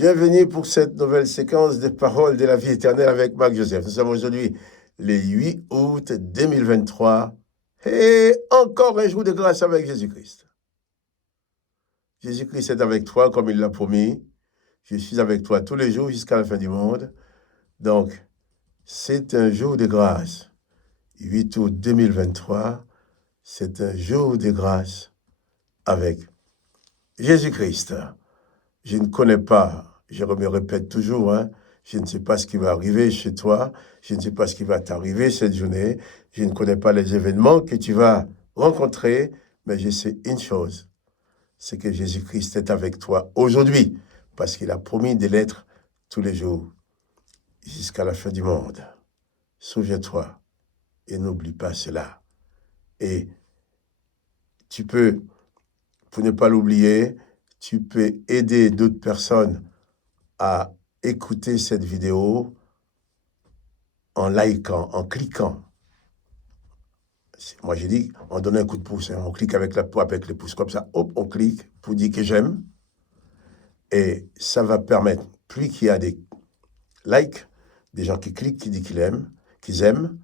Bienvenue pour cette nouvelle séquence des paroles de la vie éternelle avec Marc Joseph. Nous sommes aujourd'hui le 8 août 2023 et encore un jour de grâce avec Jésus-Christ. Jésus-Christ est avec toi comme il l'a promis. Je suis avec toi tous les jours jusqu'à la fin du monde. Donc, c'est un jour de grâce. 8 août 2023, c'est un jour de grâce avec Jésus-Christ. Je ne connais pas, je me répète toujours, je ne sais pas ce qui va arriver chez toi, je ne sais pas ce qui va t'arriver cette journée, je ne connais pas les événements que tu vas rencontrer, mais je sais une chose, c'est que Jésus-Christ est avec toi aujourd'hui, parce qu'il a promis de l'être tous les jours, jusqu'à la fin du monde. Souviens-toi et n'oublie pas cela. Et tu peux, pour ne pas l'oublier, tu peux aider d'autres personnes à écouter cette vidéo en likant, en cliquant. Moi, j'ai dit, on donne un coup de pouce. On clique avec les pouces comme ça. Hop, on clique pour dire que j'aime. Et ça va permettre, plus qu'il y a des likes, des gens qui cliquent, qui disent qu'ils aiment,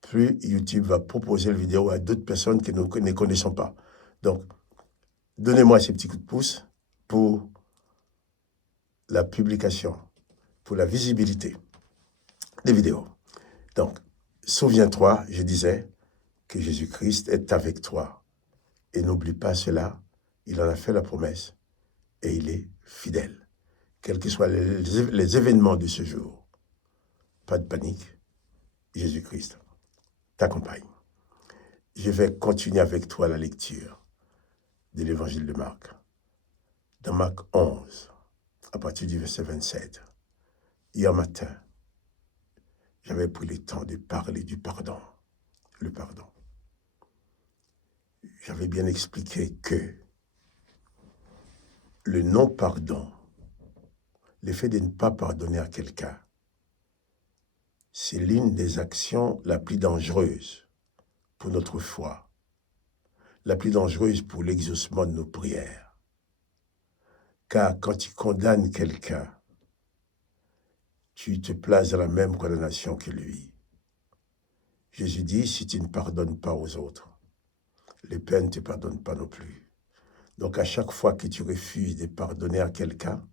plus YouTube va proposer la vidéo à d'autres personnes que nous ne connaissons pas. Donc, donnez-moi ces petits coups de pouce pour la publication, pour la visibilité des vidéos. Donc, souviens-toi, je disais, que Jésus-Christ est avec toi. Et n'oublie pas cela, il en a fait la promesse et il est fidèle. Quels que soient les événements de ce jour, pas de panique, Jésus-Christ t'accompagne. Je vais continuer avec toi la lecture de l'évangile de Marc. Dans Marc 11, à partir du verset 27, hier matin, j'avais pris le temps de parler du pardon, le pardon. J'avais bien expliqué que le non-pardon, le fait de ne pas pardonner à quelqu'un, c'est l'une des actions la plus dangereuse pour notre foi, la plus dangereuse pour l'exaucement de nos prières. Car quand tu condamnes quelqu'un, tu te places dans la même condamnation que lui. Jésus dit, si tu ne pardonnes pas aux autres, les Pères ne te pardonnent pas non plus. Donc à chaque fois que tu refuses de pardonner à quelqu'un,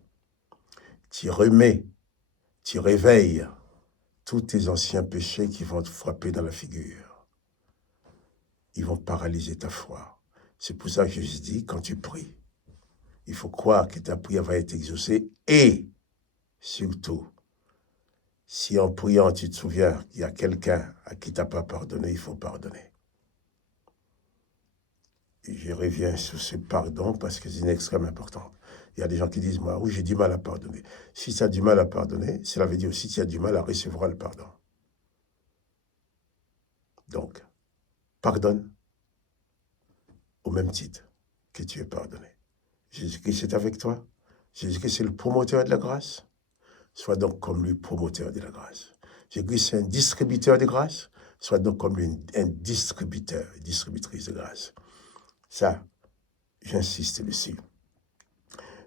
tu réveilles tous tes anciens péchés qui vont te frapper dans la figure. Ils vont paralyser ta foi. C'est pour ça que Jésus dit, quand tu pries, il faut croire que ta prière va être exaucée et, surtout, si en priant, tu te souviens qu'il y a quelqu'un à qui tu n'as pas pardonné, il faut pardonner. Et je reviens sur ce pardon parce que c'est une extrême importante. Il y a des gens qui disent, moi, oui, j'ai du mal à pardonner. Si tu as du mal à pardonner, cela veut dire aussi que tu as du mal à recevoir le pardon. Donc, pardonne au même titre que tu es pardonné. Jésus-Christ est avec toi. Jésus-Christ est le promoteur de la grâce. Sois donc comme lui, promoteur de la grâce. Jésus-Christ est un distributeur de grâce. Sois donc comme lui, un distributeur, distributrice de grâce. Ça, j'insiste dessus.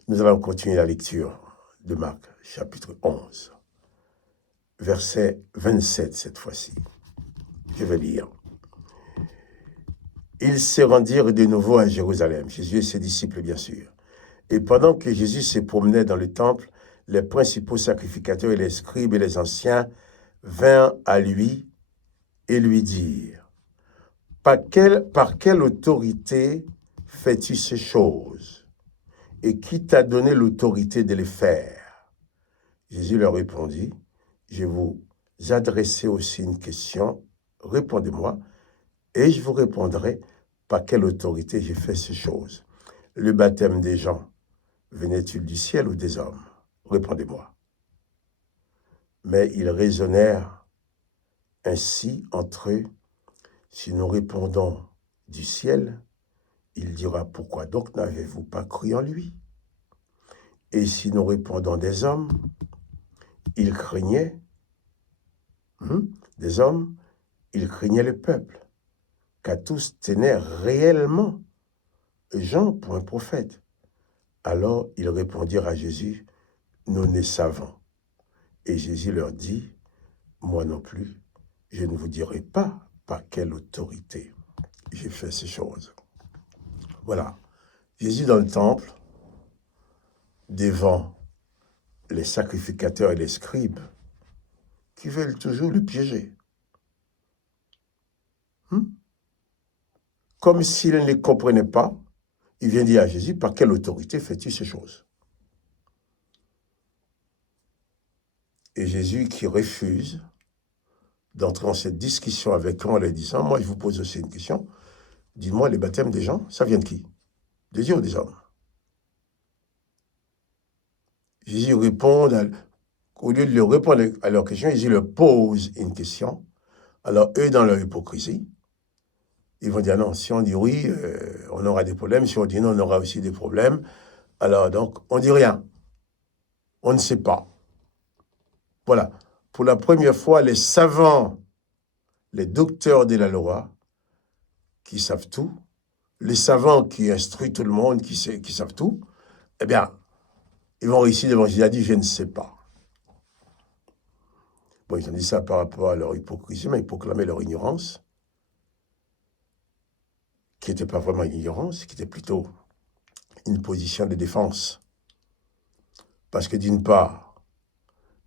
Nous allons continuer la lecture de Marc, chapitre 11, verset 27 cette fois-ci. Je vais lire. Ils se rendirent de nouveau à Jérusalem, Jésus et ses disciples bien sûr. Et pendant que Jésus se promenait dans le temple, les principaux sacrificateurs et les scribes et les anciens vinrent à lui et lui dirent, par quelle autorité fais-tu ces choses? Et qui t'a donné l'autorité de les faire? Jésus leur répondit, je vous adresserai aussi une question, répondez-moi, et je vous répondrai par quelle autorité j'ai fait ces choses. Le baptême des gens, venait-il du ciel ou des hommes? Répondez-moi. Mais ils raisonnèrent ainsi entre eux, si nous répondons du ciel, il dira, pourquoi donc n'avez-vous pas cru en lui? Et si nous répondons des hommes, ils craignaient, des hommes, ils craignaient le peuple, car tous tenaient réellement Jean pour un prophète. Alors ils répondirent à Jésus, nous ne savons. Et Jésus leur dit, moi non plus, je ne vous dirai pas par quelle autorité j'ai fait ces choses. Voilà. Jésus dans le temple, devant les sacrificateurs et les scribes, qui veulent toujours le piéger. Comme s'ils ne les comprenaient pas, il vient dire à Jésus, par quelle autorité fais-tu ces choses? Et Jésus qui refuse d'entrer en cette discussion avec eux en leur disant, moi je vous pose aussi une question, dis-moi les baptêmes des gens, ça vient de qui? De Dieu ou des hommes? Jésus répond, au lieu de leur répondre à leur question, Jésus leur pose une question. Alors eux, dans leur hypocrisie, ils vont dire non, si on dit oui, on aura des problèmes, si on dit non, on aura aussi des problèmes. Alors donc, on ne dit rien. On ne sait pas. Voilà. Pour la première fois, les savants, les docteurs de la loi, qui savent tout, les savants qui instruisent tout le monde, qui savent tout, eh bien, ils vont réussir devant Jésus. Il a dit, je ne sais pas. Bon, ils ont dit ça par rapport à leur hypocrisie, mais ils proclamaient leur ignorance, qui n'était pas vraiment une ignorance, qui était plutôt une position de défense. Parce que d'une part,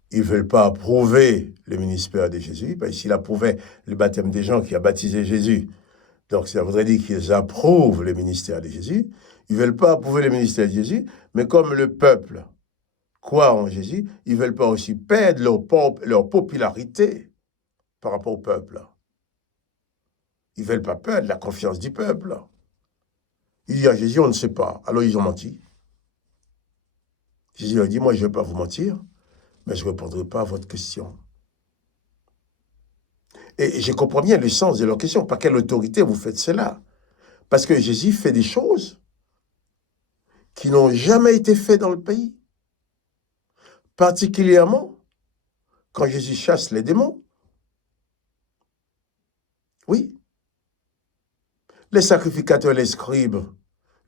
ils ne veulent pas approuver le ministère de Jésus, parce s'ils approuvaient le baptême des gens qui a baptisé Jésus, donc ça voudrait dire qu'ils approuvent le ministère de Jésus, ils ne veulent pas approuver le ministère de Jésus, mais comme le peuple croit en Jésus, ils ne veulent pas aussi perdre leur popularité par rapport au peuple. Ils ne veulent pas perdre la confiance du peuple. Il dit à Jésus, on ne sait pas. Alors ils ont menti. Jésus leur dit, moi je ne vais pas vous mentir, mais je ne répondrai pas à votre question. Et je comprends bien le sens de leur question. Par quelle autorité vous faites cela? Parce que Jésus fait des choses qui n'ont jamais été faites dans le pays. Particulièrement quand Jésus chasse les démons. Oui. Les sacrificateurs, les scribes,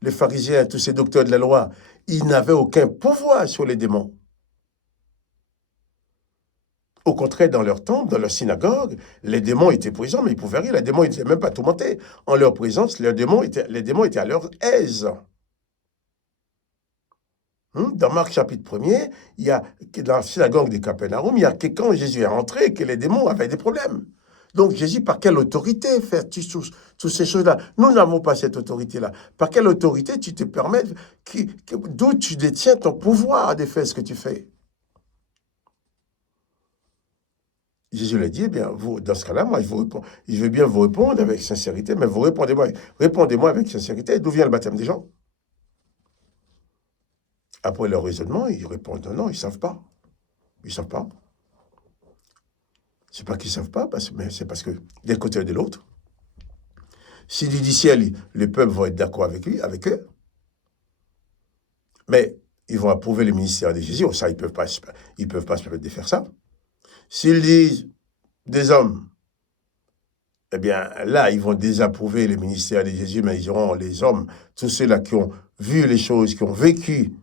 les pharisiens, tous ces docteurs de la loi, ils n'avaient aucun pouvoir sur les démons. Au contraire, dans leur temple, dans leur synagogue, les démons étaient présents, mais ils ne pouvaient rien. Les démons n'étaient même pas tourmentés. En leur présence, les démons étaient à leur aise. Dans Marc chapitre 1er, il y a, dans la synagogue de Capernaum, il y a que quand Jésus est rentré, que les démons avaient des problèmes. Donc Jésus, par quelle autorité fais-tu toutes ces choses-là? Nous n'avons pas cette autorité-là. Par quelle autorité tu te permets, d'où tu détiens ton pouvoir de faire ce que tu fais? Jésus lui a dit, eh bien, vous, dans ce cas-là, moi, je veux bien vous répondre avec sincérité, mais vous répondez-moi avec sincérité, d'où vient le baptême des gens? Après leur raisonnement, ils répondent, non, ils ne savent pas. Ils ne savent pas. C'est pas qu'ils ne savent pas, mais c'est parce que d'un côté et de l'autre, s'il dit du ciel, le peuple va être d'accord avec eux, mais ils vont approuver le ministère de Jésus, ça, ils ne peuvent pas se permettre de faire ça. S'ils disent des hommes, eh bien, là, ils vont désapprouver le ministère de Jésus, mais ils auront les hommes, tous ceux-là qui ont vu les choses, qui ont vécu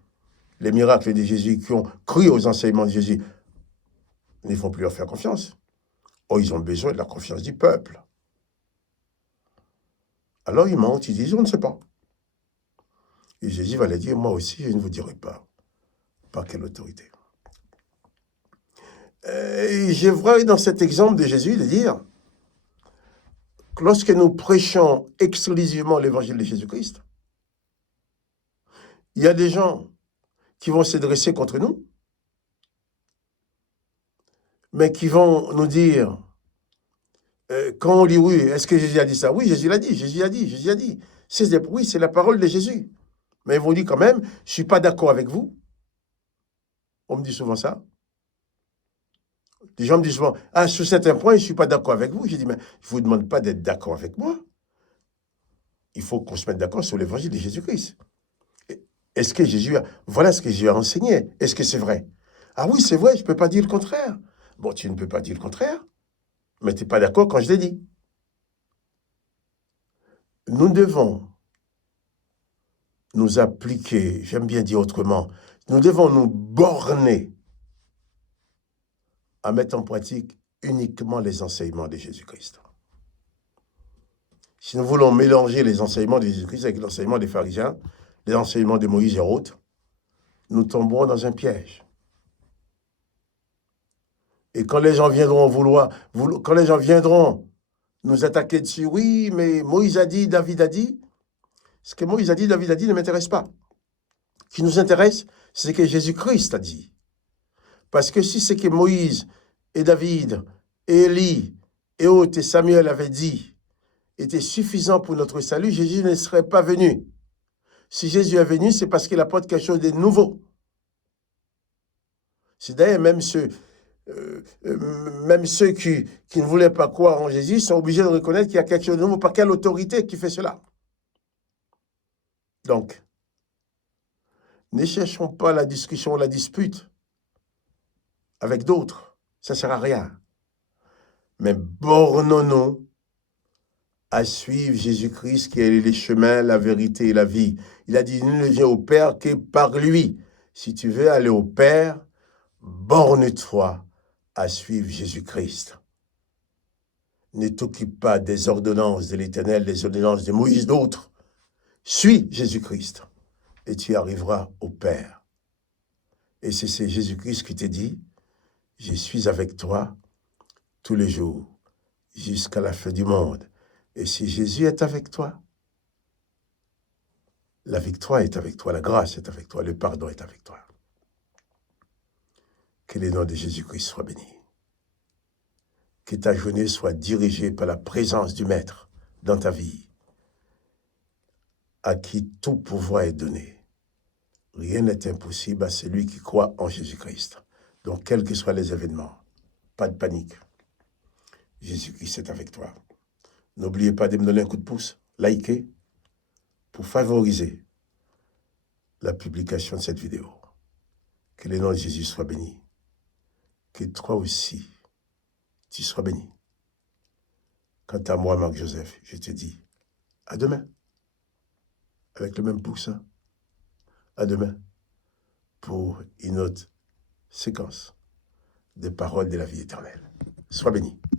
les miracles de Jésus, qui ont cru aux enseignements de Jésus, ne vont plus leur faire confiance. Oh, ils ont besoin de la confiance du peuple. Alors ils mentent, ils disent, on ne sait pas. Et Jésus va leur dire, moi aussi, je ne vous dirai pas par quelle autorité. Je vois dans cet exemple de Jésus de dire, que lorsque nous prêchons exclusivement l'évangile de Jésus-Christ, il y a des gens qui vont se dresser contre nous, mais qui vont nous dire, quand on dit oui, est-ce que Jésus a dit ça? Oui, Jésus l'a dit, Jésus a dit. Oui, c'est la parole de Jésus. Mais ils vont dire quand même, je ne suis pas d'accord avec vous. On me dit souvent ça. Les gens me disent souvent, sur certains points, je ne suis pas d'accord avec vous. J'ai dit, mais je ne vous demande pas d'être d'accord avec moi. Il faut qu'on se mette d'accord sur l'évangile de Jésus-Christ. Est-ce que voilà ce que Jésus a enseigné. Est-ce que c'est vrai? Ah oui, c'est vrai, je ne peux pas dire le contraire. Bon, tu ne peux pas dire le contraire, mais tu n'es pas d'accord quand je l'ai dit. Nous devons nous appliquer, j'aime bien dire autrement, Nous devons nous borner à mettre en pratique uniquement les enseignements de Jésus-Christ. Si nous voulons mélanger les enseignements de Jésus-Christ avec l'enseignement des pharisiens, les enseignements de Moïse et autres, nous tomberons dans un piège. Et quand les gens viendront quand les gens viendront nous attaquer dessus, oui, mais Moïse a dit, David a dit, ce que Moïse a dit, David a dit ne m'intéresse pas. Ce qui nous intéresse, c'est ce que Jésus-Christ a dit. Parce que si ce que Moïse et David et Élie et autres et Samuel avaient dit était suffisant pour notre salut, Jésus ne serait pas venu. Si Jésus est venu, c'est parce qu'il apporte quelque chose de nouveau. C'est d'ailleurs même ceux qui ne voulaient pas croire en Jésus sont obligés de reconnaître qu'il y a quelque chose de nouveau. Par quelle autorité qui fait cela? Donc, ne cherchons pas la discussion, la dispute avec d'autres. Ça ne sert à rien. Mais bornons-nous à suivre Jésus-Christ qui est le chemin, la vérité et la vie. Il a dit, nul ne vient au Père que par lui. Si tu veux aller au Père, borne-toi à suivre Jésus-Christ. Ne t'occupe pas des ordonnances de l'Éternel, des ordonnances de Moïse, d'autres. Suis Jésus-Christ et tu arriveras au Père. Et c'est Jésus-Christ qui te dit, je suis avec toi tous les jours, jusqu'à la fin du monde. Et si Jésus est avec toi, la victoire est avec toi, la grâce est avec toi, le pardon est avec toi. Que le nom de Jésus-Christ soit béni. Que ta journée soit dirigée par la présence du Maître dans ta vie, à qui tout pouvoir est donné. Rien n'est impossible à celui qui croit en Jésus-Christ. Donc, quels que soient les événements, pas de panique. Jésus-Christ est avec toi. N'oubliez pas de me donner un coup de pouce, liker, pour favoriser la publication de cette vidéo. Que le nom de Jésus soit béni. Que toi aussi, tu sois béni. Quant à moi, Marc-Joseph, je te dis à demain. Avec le même pouce. À demain. Pour une autre séquence des paroles de la vie éternelle. Sois béni.